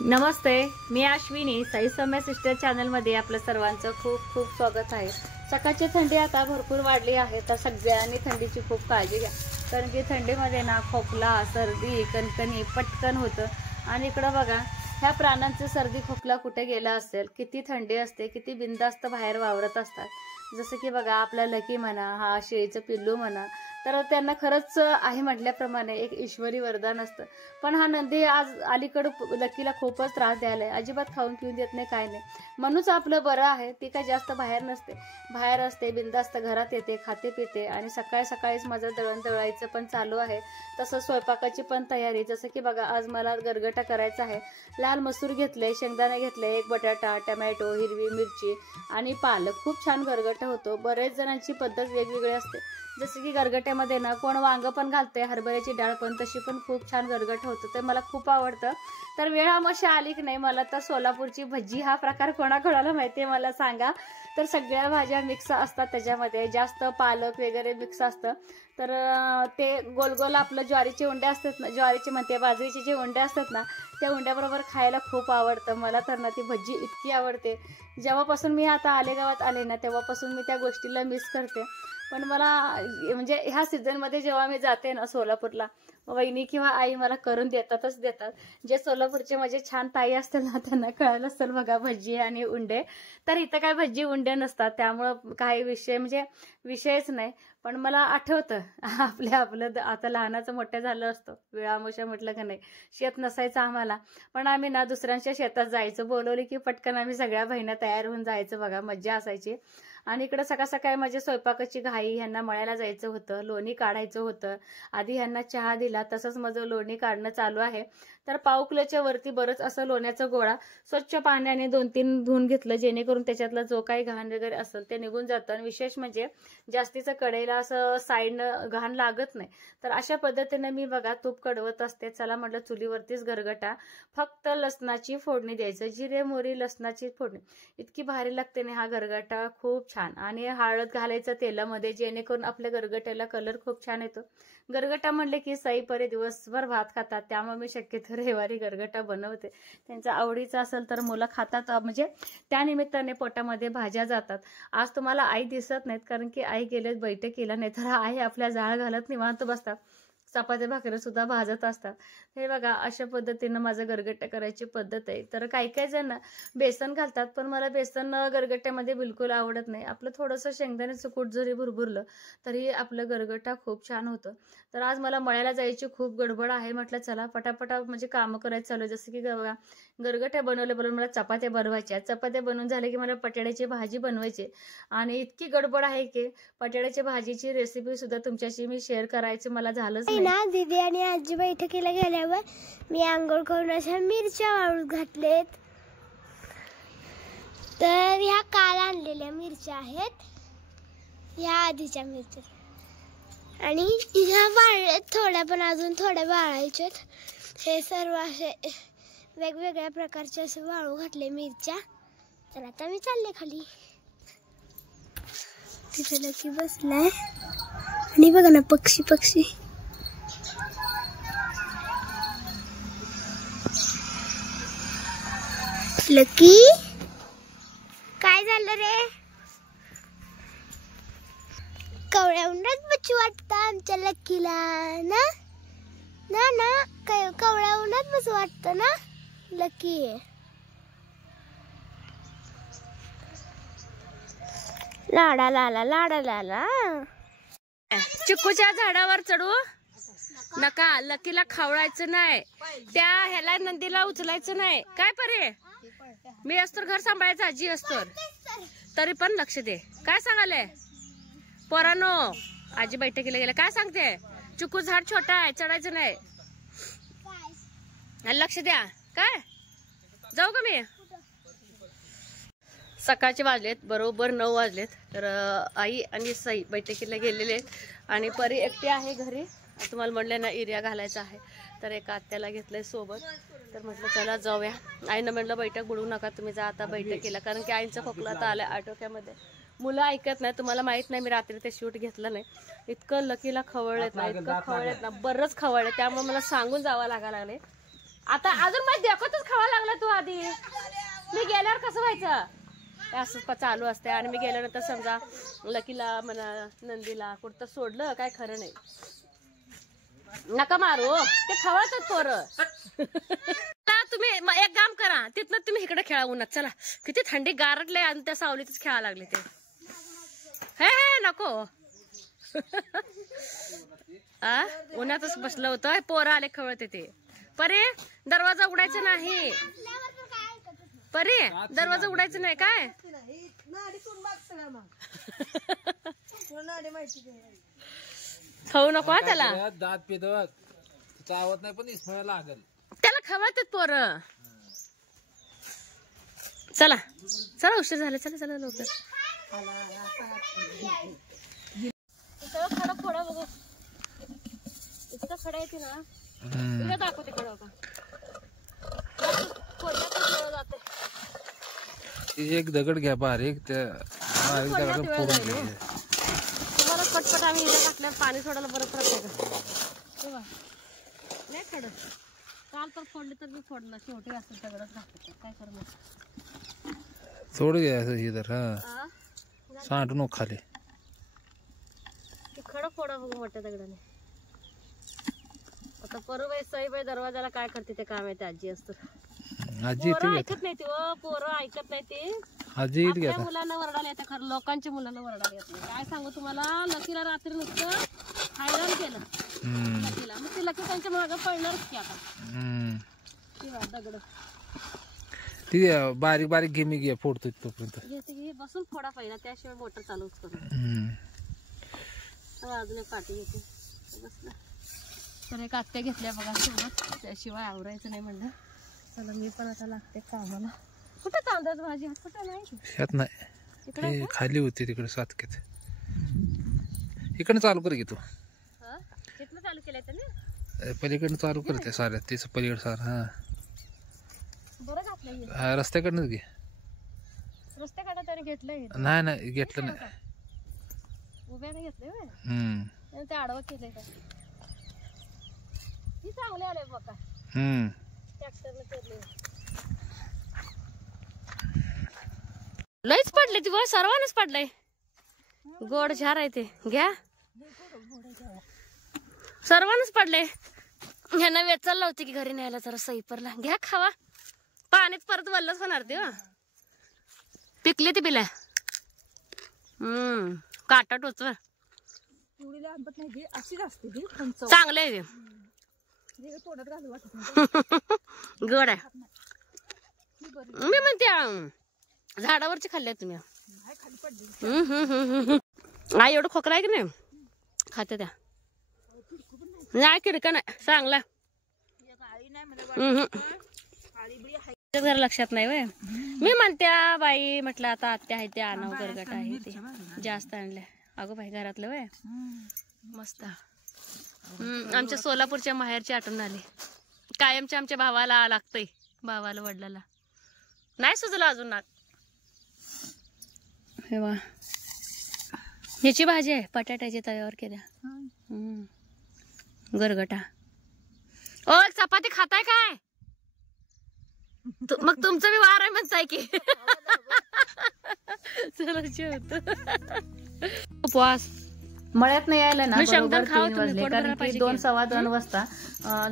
नमस्ते, मी Ashwini Sai Soumya sister channel मध्ये आपलं सर्वांचं खूप खूप स्वागत आहे। सकाळची थंडी आता भरपूर वाढली आहे, तर सगळ्यांनी थंडीची खूप काळजी घ्या, कारण की थंडीमध्ये ना खोकला, सर्दी, कणकणी पटकन होतं। आणि इकडं बघा, ह्या प्राण्यांचं सर्दी खोकला कुठे गेला असेल, किती थंडी असते, किती बिनधास्त बाहेर वावरत असतात। जसं की बघा, आपला लकी म्हणा, हा शेळीचं पिल्लू म्हणा, तर त्यांना खरंच आहे म्हटल्याप्रमाणे एक ईश्वरी वरदान असतं। पण हा नंदी आज अलीकडं लकीला खूपच त्रास द्यायलाय, अजिबात खाऊन पिऊन देत नाही, काय नाही। म्हणूनच आपलं बरं आहे, ती काय जास्त बाहेर नसते, बाहेर असते, बिनधास्त घरात येते, खाते पिते। आणि सकाळी सकाळीच माझं दळण दळायचं पण चालू आहे, तसं स्वयंपाकाची पण तयारी। जसं की बघा, आज मला गरगटा करायचा आहे। लाल मसूर घेतले, शेंगदाणे घेतले, एक बटाटा, टमॅटो, हिरवी मिरची आणि पालक, खूप छान गरगटा होतो। बरेच जणांची पद्धत वेगवेगळी असते, जसं की गरगट्यामध्ये ना कोण वांग पण घालते, हरभऱ्याची डाळ पण, तशी पण खूप छान गरगट होतं, ते मला खूप आवडतं। तर वेळ अमावस्या आली की नाही, मला तर सोलापूरची भजी हा प्रकार कोणाकोणाला माहिती आहे मला सांगा। तर सगळ्या भाज्या मिक्स असतात, त्याच्यामध्ये जास्त पालक वगैरे मिक्स असतं। तर ते गोल गोल आपलं ज्वारीचे उंडे असतात ना, ज्वारीचे म्हणते, बाजरीचे जे उंडे असतात ना, त्या उंड्याबरोबर खायला खूप आवडतं मला। तर ना ती भजी इतकी आवडते, जेव्हापासून मी आता आलेगावात आले ना, तेव्हापासून मी त्या गोष्टीला मिस करते। पण मला म्हणजे ह्या सीझनमध्ये जेव्हा मी जाते ना सोलापूरला, वहिनी किंवा आई मला करून देतातच देतात। जे सोलापूरचे माझे छान ताई असतील ना, त्यांना कळालं असेल बघा, भजी आणि उंडे। तर इथं काय भजी उंडे नसतात, त्यामुळं काही विषय म्हणजे विषयच नाही। पण मला आठवतं आपलं आता लहानाचं मोठं झालं असतं, वेळामोशा म्हटलं का नाही, शेत नसायचं आम्हाला, पण आम्ही ना दुसऱ्यांच्या शेतात जायचं, बोलवली की पटकन आम्ही सगळ्या बहिणी तयार होऊन जायचं बघा, मज्जा असायची। आणि इकडे सकाळ सकाळी माझ्या स्वयंपाकाची घाई, ह्यांना मळ्याला जायचं होतं, लोणी काढायचं होतं। आधी ह्यांना चहा दिला, तसंच माझं लोणी काढणं चालू आहे। तर पाव किलोच्या वरती बरंच असं लोण्याचा गोळा स्वच्छ पाण्याने 2-3 धुवून घेतलं, जेणेकरून त्याच्यातला जो काही घाण वगैरे असेल ते निघून जातं। आणि विशेष म्हणजे जास्तीचं कढईला असं साईडनं घाण लागत नाही। तर अशा पद्धतीने मी बघा तूप कडवत असते। चला म्हटलं, चुलीवरतीच गरगटा, फक्त लसणाची फोडणी द्यायचं, जिरे मोहरी लसणाची फोडणी, इतकी भारी लागते ना हा गरगटा, खूप छान। आणि हळद घालायचं तेलामध्ये, जेणेकरून आपल्या गरगट्याला कलर खूप छान येतो। गरगटा म्हणले की साई परे दिवसभर भात खातात, त्यामुळे मी शक्यतो रविवारी गरगटा बनवते। त्यांचा आवडीचा असेल तर मुलं खातात, म्हणजे त्यानिमित्ताने पोटामध्ये भाज्या जातात। आज तुम्हाला आई दिसत नाहीत, कारण की आई गेलेत बैठकीला, नाही तर आई आपल्या जाळ घालत निवांत बसतात, चपात्या भाकऱ्या सुद्धा भाजत असतात। हे बघा, अशा पद्धतीनं माझं गरगट्टा करायची पद्धत आहे। तर काही काही जण बेसन घालतात, पण मला बेसन गरगट्यामध्ये बिलकुल आवडत नाही। आपलं थोडंसं शेंगदाण्याचं कूट जरी भुरभुरलं तरी आपलं गरगटा खूप छान होतं। तर आज मला मळ्याला जायची खूप गडबड आहे, म्हटलं चला पटापटा म्हणजे कामं करायचं चालू। जसं की बघा, गरगट्या बनवलं मला चपात्या बनवायच्या, चपात्या बनवून झाल्या की मला बटाट्याची भाजी बनवायची। आणि इतकी गडबड आहे की बटाट्याच्या भाजीची रेसिपी सुद्धा तुमच्याशी मी शेअर करायचं मला झालंच नाही ना। दीदी आणि आजी बैठकीला गेल्यावर मी आंघोळ करून अशा मिरच्या वाळून घातलेत। तर ह्या काल आणलेल्या मिरच्या आहेत, ह्या आधीच्या मिरच्या, आणि ह्या वाळल्यात थोड्या, पण अजून थोड्या वाळायच्यात। हे सर्व असे वेगवेगळ्या प्रकारचे असे वाळू घातले मिरच्या। तर आता मी चालले खाली, तिथे लकी बसलाय आणि बघा ना पक्षी लकी, काय झालं रे? कवळ्या उन्हात बच्चू वाटतं आमच्या लकीला ना, ना ना कवळ्या उन्हात बसू वाटतं ना लकी। लाडा लाला चिकूच्या झाडावर चढू नका, लकीला खवळायचं नाही, त्या ह्याला नंदीला उचलायचं नाही, काय परे? मी असतो घर सांभाळायचं, आजी असतो, तरी पण लक्ष दे। काय सांगाले पोरांनो? आजी बैठकीला गेले, काय सांगते? चिकू झाड छोटा आहे, चढायचं नाही, लक्ष द्या। काय जाऊ का मी? सकाळचे वाजलेत बरोबर 9 वाजलेत। तर आई आणि साई बैठकीला गेलेले आणि परी एकटी आहे घरी। तुम्हाला म्हणलं ना एरिया घालायचा आहे, तर एका आत्याला घेतलंय सोबत। तर म्हटलं चला जाऊया। आईनं म्हटलं बैठक बुडवू नका, तुम्ही जा आता बैठकीला, कारण की आईंचा खोकला तर आला आटोक्यामध्ये। मुलं ऐकत नाही, तुम्हाला माहित नाही, मी रात्री ते शूट घेतलं नाही, इतकं लकीला खवळलेत ना, इतकं खवळलेत ना, बरंच खवळले, त्यामुळे मला सांगून जावं लागायला लागले। आता अजून माझी देखतच खावा लागला तू आधी. मी गेल्यावर कसं व्हायचं असं चालू असते आणि मी गेल्यानंतर समजा लकीला म्हणा नंदीला कुठं सोडलं काय खरं नाही. नका मारू ते खवळतात पोरं. तुम्ही एक काम करा तिथनं तुम्ही इकडे खेळा उन्हात. चला किती थंडी गारटले आणि त्या सावलीतच खेळायला लागले ते. हे नको उन्हातच बसलं होतं. पोरं आले खवळते ते. परे दरवाजा उघडायचा नाही. परे दरवाजा उघडायचा नाही काय. खाऊ नको त्याला. दात पिदवत चावत नाही पण इसमळ लागल. त्याला खवळतात पोरं. चला चला उशीर झाला. चला चला लवकर. खडा फोडा बघू. इतका खडा येते ना तुला दाखवते खडा का. एक दगड घ्या बारीक त्या तुम्हाला पटपट आम्ही हिला टाकल्या पाणी सोडायला बरं पडतंय का. नाही खडं काल तर फोडले तर मी फोडलं. शेवटी असं दगडच टाकतो काय करणार. थोडं घ्यायचं इधर. हा सांडू नको खाली. खडं फोडा बघू मोठ्या दगडाने. आता परूबाई सईबाई दरवाजाला काय करते ते काम आहे. ते आजी असतं. आजी ऐकत नाही ती. पोरं ऐकत नाही ती. आजी मुलांना वरडायला येते खरं. लोकांच्या मुलांना वरडायला येत नाही. काय सांगू तुम्हाला. लकीला रात्री नुसतं हैराण केलं लकीला. मग ती लकी त्यांच्या मागं पडणारच की आता. किंवा दगड ती बारीक बारीक घे. मी घे फोडतो तोपर्यंत. घेते बसून फोडा पहिला त्याशिवाय मोटर चालूच करू. अजून एक पाठी घेते बसला. तर एक आत्या घेतल्या बघा सोबत. त्याशिवाय आवरायचं नाही म्हणलं. चला मी पण आता लागते कामाला. कुठे तांदळाची भाजी कुठे नाही. ह्यात नाही खाली होती तिकडे सातकेत. इकडे चालू कर घे तू. तिथलं चालू केलंय त्याने. पलीकडनं चालू करते साऱ्या. तिचं पलीकडे सार. हा बरं घातलं. हा रस्त्याकडनंच घे. रस्त्याकडे त्याने घेतलंय. नाही नाही घेतलं नाही. उभ्याने घेतलंय. ते आडवं केलंय का. ही चांगले आले बघा. ट्रॅक्टरने पेरले. लईच पडले ती. सर्वांनाच पडलंय. गोड झार आहे ते. घ्या सर्वांनाच पडले. ह्यांना वेचायला होती की घरी न्यायला जरा सईपरला. घ्या खावा. पाणीच परत वल्लच होणार ते. पिकले ती बिला. काटा टोचवर चांगलं आहे. गड आहे. मी म्हणते झाडावरची खाल्ल्या तुम्ही. आई एवढं खोकला आहे की नाही. खाते त्या नाही खिडका नाही चांगला. जरा लक्षात नाही वय. मी म्हणत्या बाई म्हटलं आता आत्या आहे त्या आणाव गरगट आहे ते जास्त आणल्या. अगो बाई घरातलं वय मस्त. आमच्या सोलापूरच्या माहेरची आठवण आली. कायमच्या आमच्या भावाला लागतंय. भावाला वडिलाला नाही सुजलं अजून नाक. हे वा ह्याची भाजी आहे. बटाट्याची तव्यावर केल्या गरगटा. ओ चपाती खाताय काय. मग तुमचं बी वार आहे म्हणताय की. चला जेवतो. उपवास मळ्यात नाही यायला ना. 3 वाजले कारण की 2 सव्वा 2 वाजता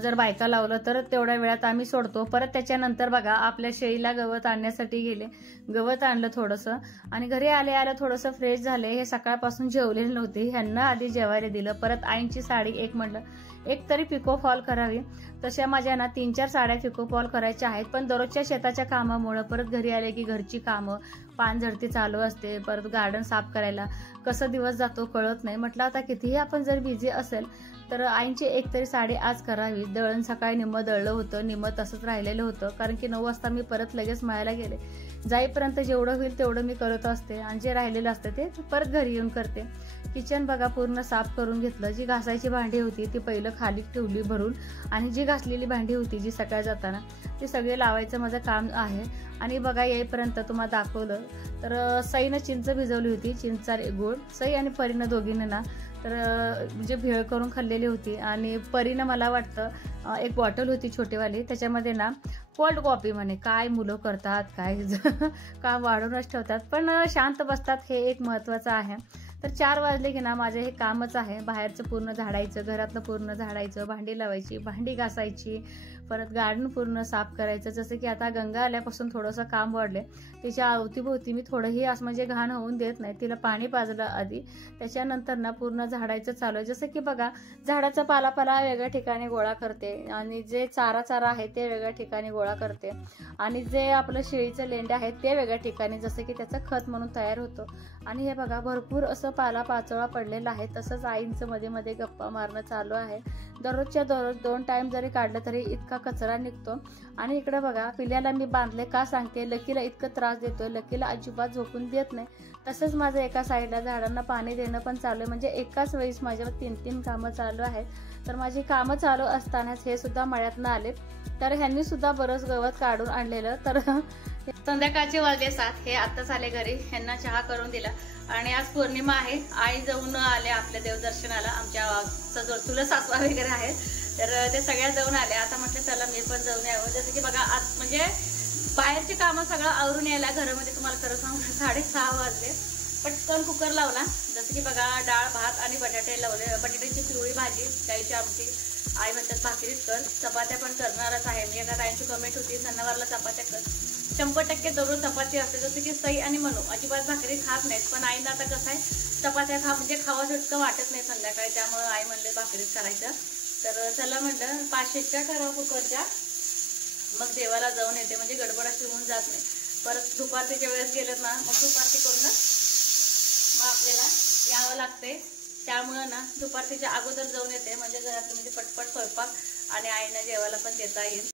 जर बायका लावलं तर तेवढ्या वेळात आम्ही सोडतो. परत त्याच्यानंतर बघा आपल्या शेळीला गवत आणण्यासाठी गेले. गवत आणलं थोडंसं आणि घरी आले थोडंसं फ्रेश झाले. हे सकाळपासून जेवलेले नव्हते. ह्यांना आधी जेवायला दिलं. परत आईंची साडी एक म्हणलं एक तरी पिको फॉल करावी. तशा माझ्या ना 3-4 साड्या पिको फॉल करायच्या आहेत. पण दररोजच्या शेताच्या कामामुळे परत घरी आले की घरची कामं पानझडती चालू असते. परत गार्डन साफ करायला कसं दिवस जातो कळत नाही. म्हटलं आता कितीही आपण जर बिझी असेल तर आईंची एक तरी साडी आज करावी. दळण सकाळी निम्मं दळलं होतं. निम्मं तसंच राहिलेलं होतं कारण की 9 वाजता मी परत लगेच मळ्याला गेले. जाईपर्यंत जेवढं होईल तेवढं मी करत असते आणि जे राहिलेलं असतं ते परत घरी येऊन करते. किचन बघा पूर्ण साफ करून घेतलं. जी घासायची भांडी होती ती पहिलं खाली ठेवली भरून आणि जी घासलेली भांडी होती जी सकाळ जाताना ते सगळे लावायचं माझं काम आहे. आणि बघा येईपर्यंत तुम्हाला दाखवलं तर सईनं चिंच भिजवली होती. चिंचा गोड. सई आणि परीनं दोघींना ना तर म्हणजे भेळ करून खाल्लेली होती. आणि परीनं मला वाटतं एक बॉटल होती छोटीवाली, त्याच्यामध्ये ना कोल्ड कॉफी म्हणे. काय मुलं करतात काय काम वाढवूनच ठेवतात, पण शांत बसतात, हे एक महत्त्वाचं आहे. तर 4 वाजले की ना माझं हे कामच आहे, बाहेरचं पूर्ण झाडायचं, घरातलं पूर्ण झाडायचं, भांडी लावायची, भांडी घासायची, परत गार्डन पूर्ण साफ करायचं. जसं की आता गंगा आल्यापासून थोडंसं काम वाढले, तिच्या अवतीभोवती मी थोडंही असं म्हणजे घाण होऊन देत नाही. तिला पाणी पाजलं आधी, त्याच्यानंतर ना पूर्ण झाडायचं चालू आहे. जसं की बघा, झाडाचा पालापाला वेगळ्या ठिकाणी गोळा करते, आणि जे चारा आहे ते वेगळ्या ठिकाणी गोळा करते, आणि जे आपलं शेळीचं लेंडे आहेत ते वेगळ्या ठिकाणी, जसं की त्याचं खत म्हणून तयार होतं. आणि हे बघा, भरपूर असं पाचोळा पडलेला आहे. तसंच आईंचं मध्ये मध्ये गप्पा मारणं चालू आहे. दररोजच्या दररोज 2 टाइम जरी काढलं तरी इतका कचरा निघतो. आणि इकडे बघा, पिल्याला मी बांधले का सांगते, लकीला इतकं त्रास देतोय, लकीला अजिबात झोपून देत नाही. तसंच माझं एका साईडला झाडांना पाणी देणं पण चालू आहे. म्हणजे एकाच वेळेस माझ्यावर 3 कामं चालू आहेत. तर माझी कामं चालू असतानाच हे सुद्धा मळ्यातनं आले. तर ह्यांनी सुद्धा बरंच गवत काढून आणलेलं. तर संध्याकाळचे वाजले 7, हे आत्ताच आले घरी, ह्यांना चहा करून दिला. आणि आज पौर्णिमा आहे, आई जाऊन आले आपल्या देवदर्शनाला, आमच्या चुलत सासवा वगैरे आहेत, तर ते सगळ्या जाऊन आले. आता म्हटलं चला मी पण जाऊन यावं. जसं की बघा, आज म्हणजे बाहेरचे कामं सगळं आवरून यायला घरामध्ये, तुम्हाला खरं सांगू 6:30 वाजले. पटकन कुकर लावला. जसं की बघा, डाळ भात आणि बटाटे लावले, बटाट्याची पिवळी भाजी, गाईची आमटी. आई म्हणतात भाकरीच कर, चपात्या पण करणारच आहे मी. एका ताईंची कमेंट होती, सणावारला चपात्या कर. 100% दररोज चपाती असते. जसं की सई आणि मनू अजिबात भाकरी खात नाहीत, पण आईला आता कसं आहे, चपात्या म्हणजे खावाच इतकं वाटत नाही संध्याकाळी, त्यामुळे आई म्हणले भाकरीच करायचं. तर चला म्हणलं 5 शिट्ट्या करा कुकरच्या, मग देवाला जाऊन येते, म्हणजे गडबड अशी होऊन जात नाही. परत दुपारच्या वेळेस गेलं ना, मग दुपारची करून ना मग आपल्याला यावं लागते. त्यामुळं ना दुपारच्या अगोदर जाऊन येते, म्हणजे घरात म्हणजे पटपट स्वयंपाक आणि आईला जेवायला पण देता येईल.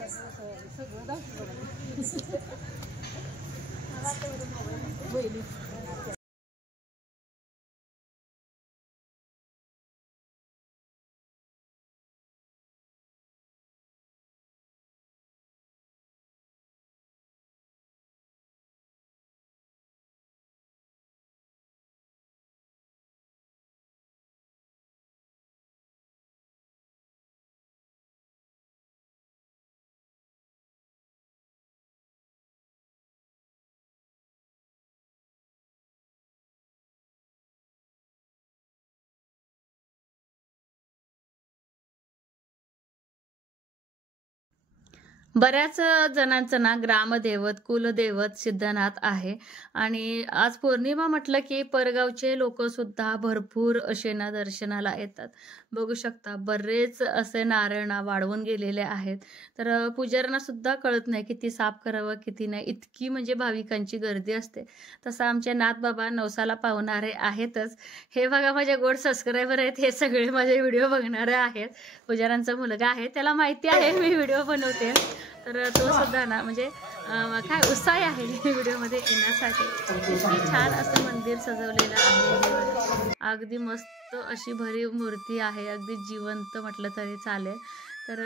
बऱ्याच जणांचं ना ग्रामदैवत, कुलदैवत सिद्धनाथ आहे. आणि आज पौर्णिमा म्हटलं की परगावचे लोक सुद्धा भरपूर असे ना दर्शनाला येतात. बघू शकता, बरेच असे नारळ ना वाढवून गेलेले आहेत. तर पुजाऱ्यांना सुद्धा कळत नाही किती साफ करावं किती नाही, इतकी म्हणजे भाविकांची गर्दी असते. तसं आमचे नाथबाबा नवसाला पावणारे आहेतच. हे बघा, माझे गोड सबस्क्रायबर आहेत, हे सगळे माझे व्हिडिओ बघणारे आहेत. पुजाऱ्यांचा मुलगा आहे, त्याला माहिती आहे मी व्हिडिओ बनवते, तर तो सुद्धा ना म्हणजे काय उत्साही आहे व्हिडिओमध्ये येण्यासाठी. किती छान असं मंदिर सजवलेलं आहे देवाला. अगदी मस्त अशी भरीव मूर्ती आहे, अगदी जिवंत म्हटलं तरी चालेल. तर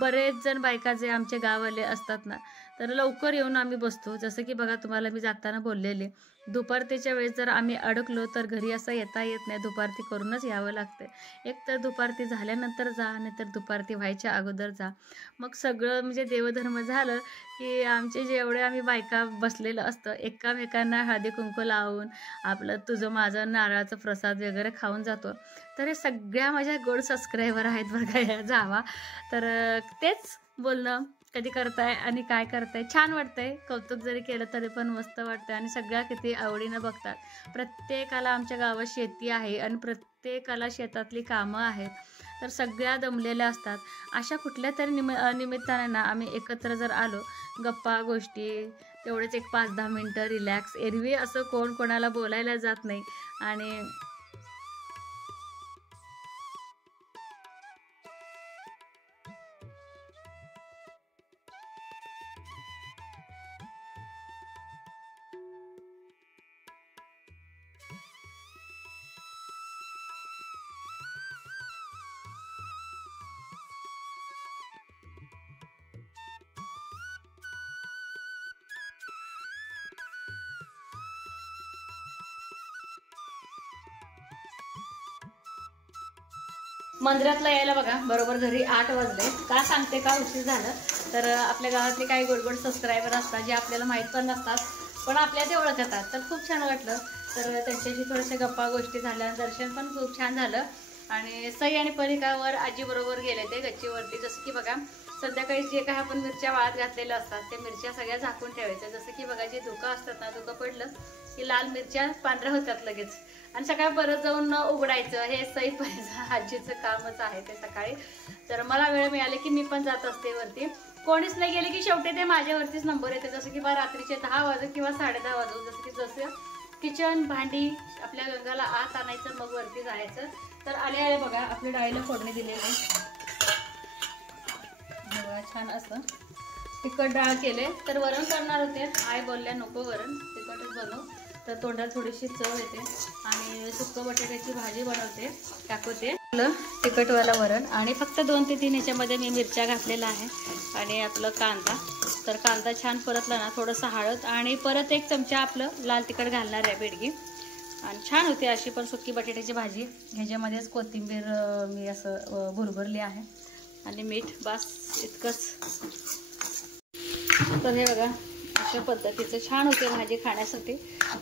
बरेच जण बायका जे आमचे गाववाले असतात ना, तर लवकर येऊन आम्ही बसतो. जसं की बघा, तुम्हाला मी जाताना बोललेले, दुपारतीच्या वेळेस जर आम्ही अडकलो तर घरी असं येता येत नाही, दुपारती करूनच यावं लागतं. एक तर दुपारती झाल्यानंतर जा, नाहीतर दुपारती व्हायच्या अगोदर जा. मग सगळं म्हणजे देवधर्म झालं की आमचे जेवढे आम्ही बायका बसलेलं असतं, एकामेकांना हळदी कुंकू लावून आपलं तुझं माझं नारळाचं प्रसाद वगैरे खाऊन जातो. तर हे सगळ्या माझ्या गोड सबस्क्रायबर आहेत बघा, या जावा. तर तेच बोलणं, कधी करताय आणि काय करताय, छान वाटतंय. कौतुक जरी केलं तरी पण मस्त वाटतंय, आणि सगळ्या किती आवडीनं बघतात. प्रत्येकाला आमच्या गावात शेती आहे आणि प्रत्येकाला शेतातली कामं आहेत, तर सगळ्या दमलेल्या असतात. अशा कुठल्या तरी निमित्ताने ना आम्ही एकत्र जर आलो, गप्पा गोष्टी, तेवढेच एक 5-10 मिनटं रिलॅक्स. एरवी असं कोण कोणाला बोलायला जात नाही. आणि मंदिरातला यायला बघा बरोबर घरी 8 वाजले. का सांगते का उशीर झालं तर आपल्या गावातले काही गोड सबस्क्रायबर असतात जे आपल्याला माहीत पण नसतात पण आपल्या ते ओळखतात. तर खूप छान वाटलं. तर त्यांच्याशी थोड्याशा गप्पा गोष्टी झाल्या, दर्शन पण खूप छान झालं. आणि सई आणि परिकावर आजी बरोबर गेले ते गच्चीवरती. जसं की बघा संध्याकाळी जे काही आपण मिरच्या वाळत घातलेल्या असतात त्या मिरच्या सगळ्या झाकून ठेवायच्या. जसं की बघा जे धुकं असतात ना, धुकं पडलं की लाल मिरच्या पांढऱ्या होतात लगेच आणि सकाळी परत जाऊन उघडायचं. हे सई आजीचं कामच आहे ते सकाळी. तर मला वेळ मिळाले की मी पण जात असते वरती. कोणीच नाही गेले की शेवटी ते माझ्यावरतीच नंबर येते. जसं की बा रात्रीचे 10 वाजू किंवा 10:30 वाजू, जसं किचन भांडी आपल्या गंगाला आत आणायचं मग वरती जायचं. तर आले बघा आपल्या डाळीला फोडणी दिलेली बघा छान असं तिखट डाळ केले. तर वरण करणार होते, आई बोलल्या नको वरण तिखटच बनव. तर तोंडात थोडीशी चव येते आणि सुक्क बटाट्याची भाजी बनवते टाकवते तिखटवाला वरण. आणि फक्त 2 ते 3 ह्याच्यामध्ये मी मिरच्या घातलेला आहे आणि आपलं कांदा. तर कांदा छान परतला ना, थोडंसं हळद आणि परत 1 चमचा आपलं लाल तिखट घालणार आहे बेडगी. आणि छान होते अशी पण सुक्की बटाट्याची भाजी. ह्याच्यामध्येच कोथिंबीर मी असं भुरभरली आहे आणि मीठ बस इतकंच. तर हे बघा अशा पद्धतीचं छान होते भाजी खाण्यासाठी.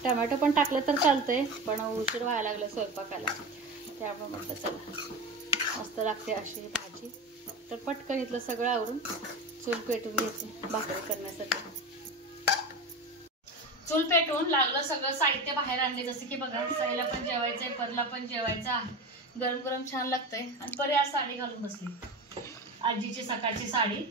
टमॅटो पण टाकलं तर चालतंय पण उशीर व्हायला लागला स्वयंपाकाला त्यामुळे म्हटलं चला मस्त लागते अशी भाजी. तर पटकन इथलं सगळं आवरून चूल पेटून घेते भाकरी करण्यासाठी. चूल पेटून लागलं सगळं साहित्य बाहेर आणले. जसं की बघा साईला पण जेवायचंय, परला पण जेवायचं आहे. गरम गरम छान लागतंय. आणि परी आज साडी घालून बसली, आजीची सकाळची साडी.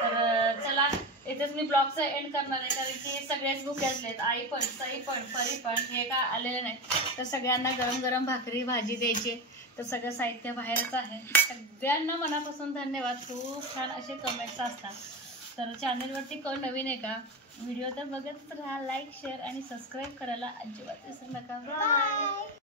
तर चला इथेच मी ब्लॉगचा एंड करणार आहे कारण की सगळेच भुके असलेत. आई पण, साई पण, परी पण, हे का आलेले नाही. तर सगळ्यांना गरम गरम भाकरी भाजी द्यायची. तर सगळं साहित्य बाहेरच आहे. सगळ्यांना मनापासून धन्यवाद. खूप छान असे कमेंट्स असतात. तर चॅनलवरती कोण नवीन आहे का व्हिडिओ तर बघत राहा. लाईक शेअर आणि सबस्क्राईब करायला अजिबात विसरू नका. बाय.